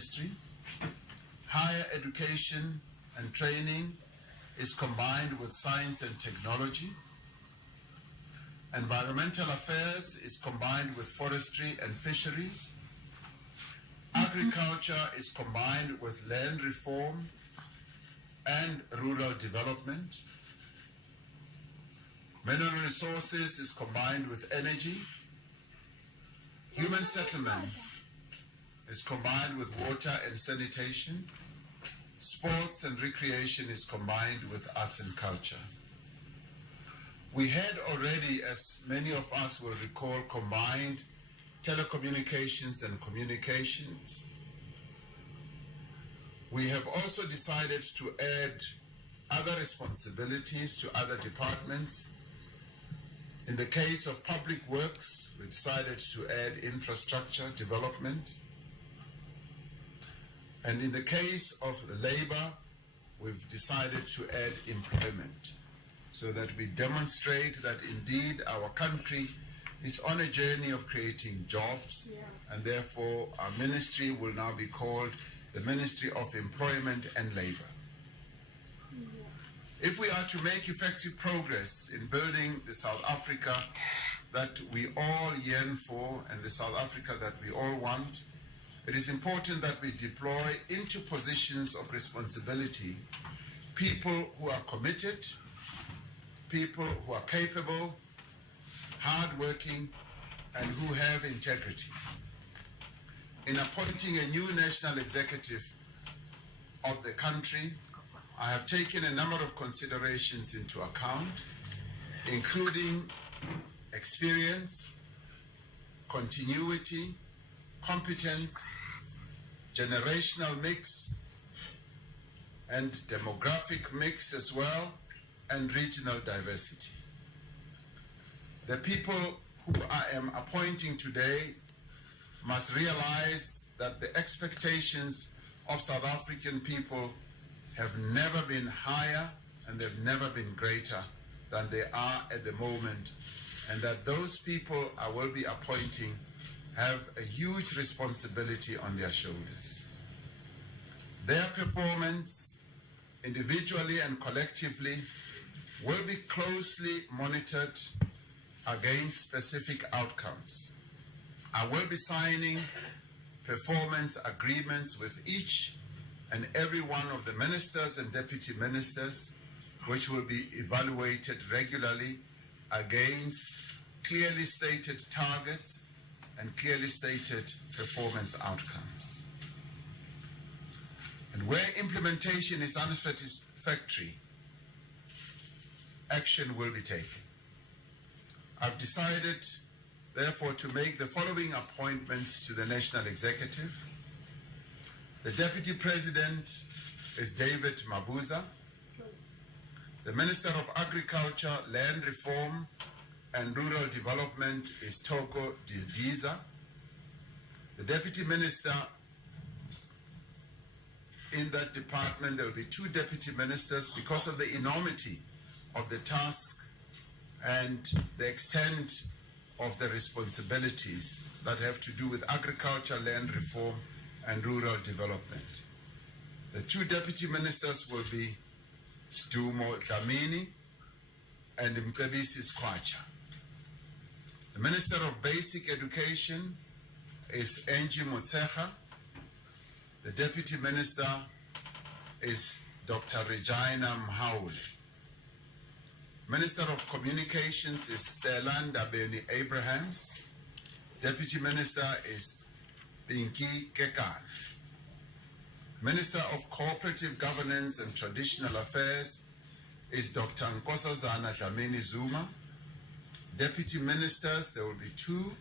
Ministry. Higher education and training is combined with science and technology. Environmental affairs is combined with forestry and fisheries. Agriculture is combined with land reform and rural development. Mineral resources is combined with energy. Human settlements is combined with water and sanitation. Sports and recreation is combined with arts and culture. We had already, as many of us will recall, combined telecommunications and communications. We have also decided to add other responsibilities to other departments. In the case of public works, we decided to add infrastructure development. And in the case of the labor, we've decided to add employment, so that we demonstrate that indeed our country is on a journey of creating jobs, and therefore our ministry will now be called the Ministry of Employment and Labor. If we are to make effective progress in building the South Africa that we all yearn for and the South Africa that we all want, it is important that we deploy into positions of responsibility people who are committed, people who are capable, hardworking, and who have integrity. In appointing a new national executive of the country, I have taken a number of considerations into account, including experience, continuity, competence, generational mix, and demographic mix as well, and regional diversity. The people who I am appointing today must realize that the expectations of South African people have never been higher and they've never been greater than they are at the moment, and that those people I will be appointing have a huge responsibility on their shoulders. Their performance, individually and collectively, will be closely monitored against specific outcomes. I will be signing performance agreements with each and every one of the ministers and deputy ministers, which will be evaluated regularly against clearly stated targets and clearly stated performance outcomes. And where implementation is unsatisfactory, action will be taken. I've decided, therefore, to make the following appointments to the National Executive. The Deputy President is David Mabuza. The Minister of Agriculture, Land Reform and Rural Development is Toko Didiza. The Deputy Minister in that department, there will be 2 deputy ministers because of the enormity of the task and the extent of the responsibilities that have to do with agriculture, land reform, and rural development. The 2 deputy ministers will be Stumo Dlamini and Mcebisi Skwacha. The Minister of Basic Education is Angie Motsecha. The Deputy Minister is Dr. Regina Mhaule. Minister of Communications is Stellanda Beni Abrahams. Deputy Minister is Pinky Kekan. Minister of Cooperative Governance and Traditional Affairs is Dr. Nkosazana Dlamini Zuma. Deputy Ministers, there will be 2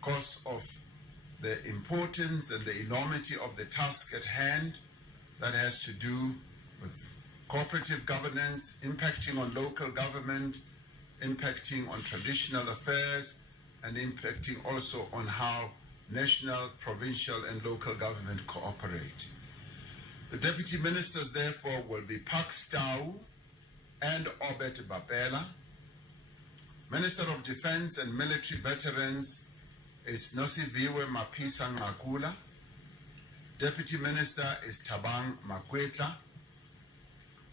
because of the importance and the enormity of the task at hand that has to do with cooperative governance, impacting on local government, impacting on traditional affairs, and impacting also on how national, provincial, and local government cooperate. The deputy ministers, therefore, will be Pax Tau and Obet Bapela. Minister of Defense and Military Veterans is Nosiviwe Mapisa Ngakula. Deputy Minister is Tabang Makwetla.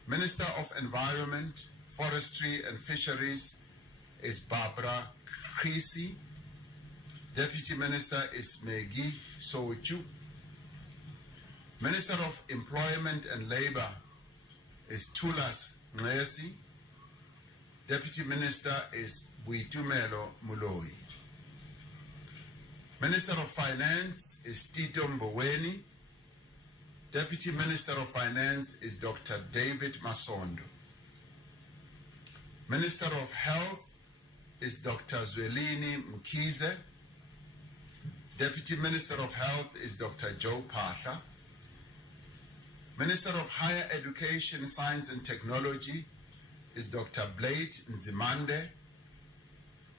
Minister of Environment, Forestry and Fisheries is Barbara Krisi. Deputy Minister is Megi Sochu. Minister of Employment and Labor is Tulas Ngesi. Deputy Minister is Buitumelo Muloi. Minister of Finance is Tito Mboweni. Deputy Minister of Finance is Dr. David Masondo. Minister of Health is Dr. Zwelini Mkize. Deputy Minister of Health is Dr. Joe Patha. Minister of Higher Education, Science and Technology is Dr. Blade Nzimande.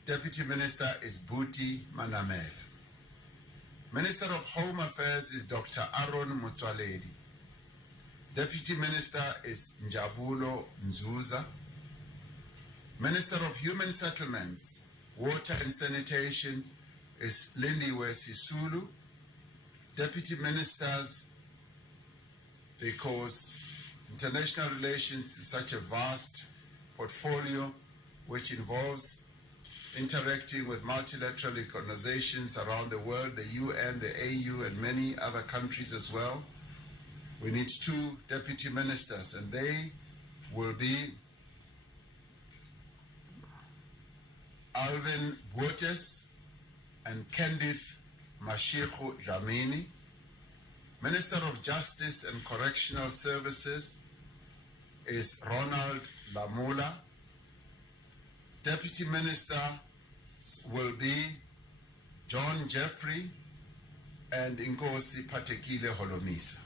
Deputy Minister is Buti Manamela. Minister of Home Affairs is Dr. Aaron Mutwaledi. Deputy Minister is Njabulo Nzuza. Minister of Human Settlements, Water and Sanitation is Lindiwe Sisulu. Deputy Ministers, because international relations is such a vast portfolio which involves interacting with multilateral organizations around the world, the UN, the AU, and many other countries as well. We need 2 deputy ministers, and they will be Alvin Botes and Kendith Mashiko Dlamini. Minister of Justice and Correctional Services is Ronald Lamula. Deputy Minister will be John Jeffrey and Inkosi Patekile Holomisa.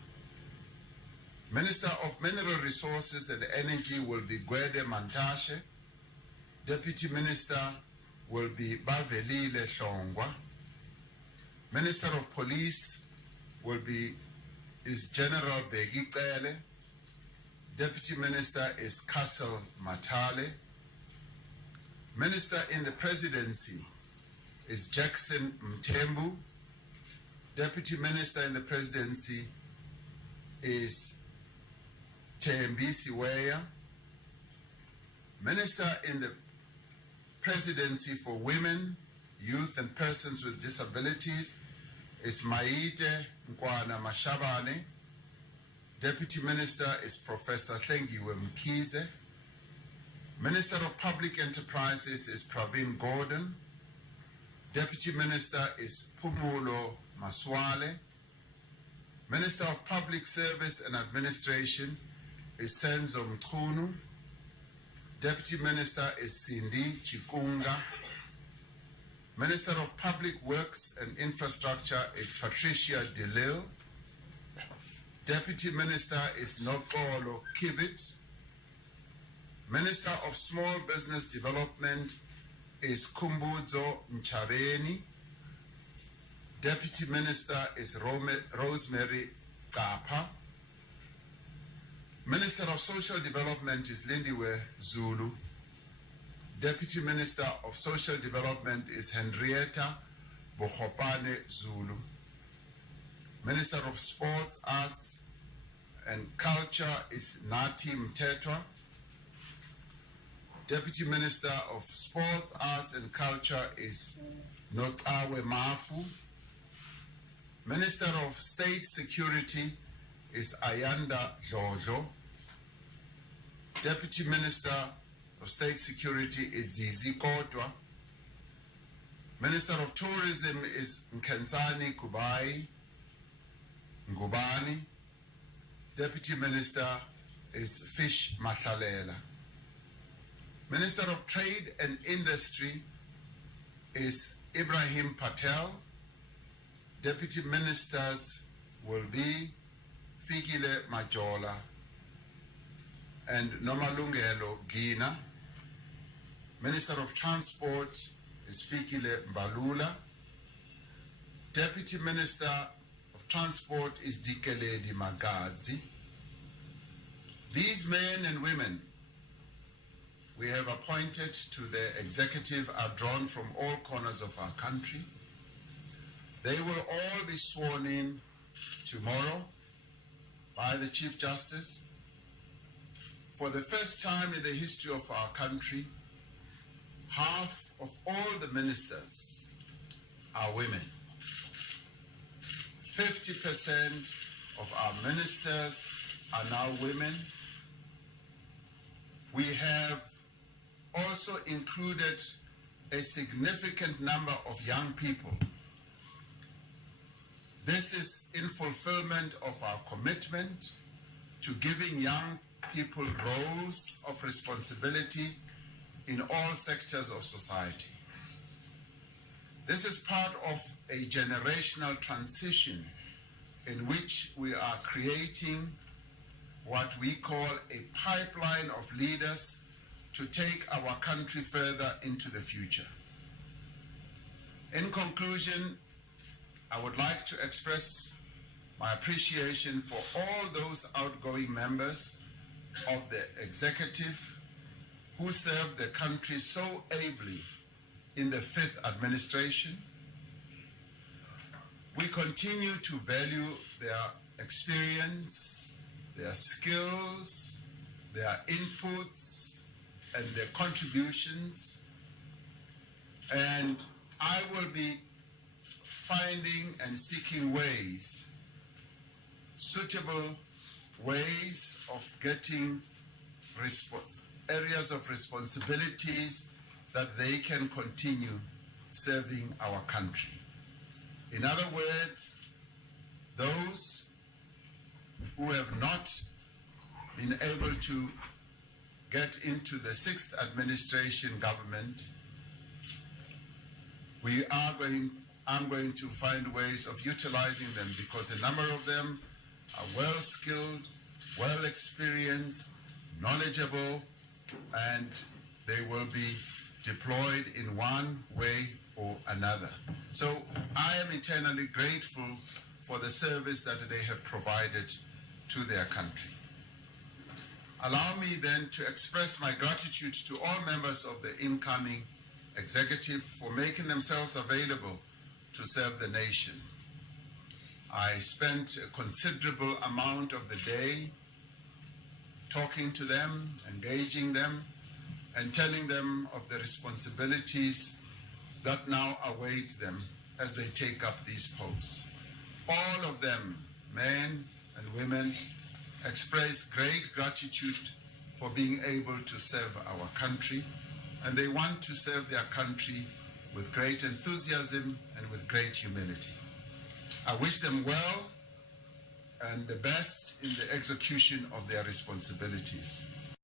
Minister of Mineral Resources and Energy will be Gwede Mantashe. Deputy Minister will be Bavelile Shongwa. Minister of Police is General Begi Kele. Deputy Minister is Castle Matale. Minister in the Presidency is Jackson Mtembu. Deputy Minister in the Presidency is Tembi Siweya. Minister in the Presidency for Women, Youth and Persons with Disabilities is Maite Nkwana Mashabane. Deputy Minister is Professor Thengiwe Mkize. Minister of Public Enterprises is Pravin Gordon. Deputy Minister is Pumulo Maswale. Minister of Public Service and Administration is Senzo Mkhunu. Deputy Minister is Cindy Chikunga. Minister of Public Works and Infrastructure is Patricia DeLille. Deputy Minister is Nokolo Kivit. Minister of Small Business Development is Kumbuzo Nchabeni. Deputy Minister is Rosemary Kapa. Minister of Social Development is Lindiwe Zulu. Deputy Minister of Social Development is Henrietta Bokhopane Zulu. Minister of Sports, Arts and Culture is Nati Mtetwa. Deputy Minister of Sports, Arts and Culture is Notawe Mafu. Minister of State Security is Ayanda Jojo. Deputy Minister of State Security is Zizi Kodwa. Minister of Tourism is Nkenzani Kubai Ngubani. Deputy Minister is Fish Mathalela. Minister of Trade and Industry is Ibrahim Patel. Deputy Ministers will be Fikile Majola and Nomalungelo Gina. Minister of Transport is Fikile Mbalula. Deputy Minister of Transport is Dikeledi Magazi. These men and women we have appointed to the executive are drawn from all corners of our country. They will all be sworn in tomorrow by the Chief Justice. For the first time in the history of our country, half of all the ministers are women. 50% of our ministers are now women. We have also included a significant number of young people. This is in fulfillment of our commitment to giving young people roles of responsibility in all sectors of society. This is part of a generational transition in which we are creating what we call a pipeline of leaders to take our country further into the future. In conclusion, I would like to express my appreciation for all those outgoing members of the executive who served the country so ably in the 5th administration. We continue to value their experience, their skills, their inputs, and their contributions. And I will be finding and seeking ways, suitable ways of getting areas of responsibilities that they can continue serving our country. In other words, those who have not been able to get into the 6th administration government, I'm going to find ways of utilizing them, because a number of them are well-skilled, well-experienced, knowledgeable, and they will be deployed in one way or another. So I am eternally grateful for the service that they have provided to their country. Allow me then to express my gratitude to all members of the incoming executive for making themselves available to serve the nation. I spent a considerable amount of the day talking to them, engaging them, and telling them of the responsibilities that now await them as they take up these posts. All of them, men and women, express great gratitude for being able to serve our country, and they want to serve their country with great enthusiasm and with great humility. I wish them well and the best in the execution of their responsibilities.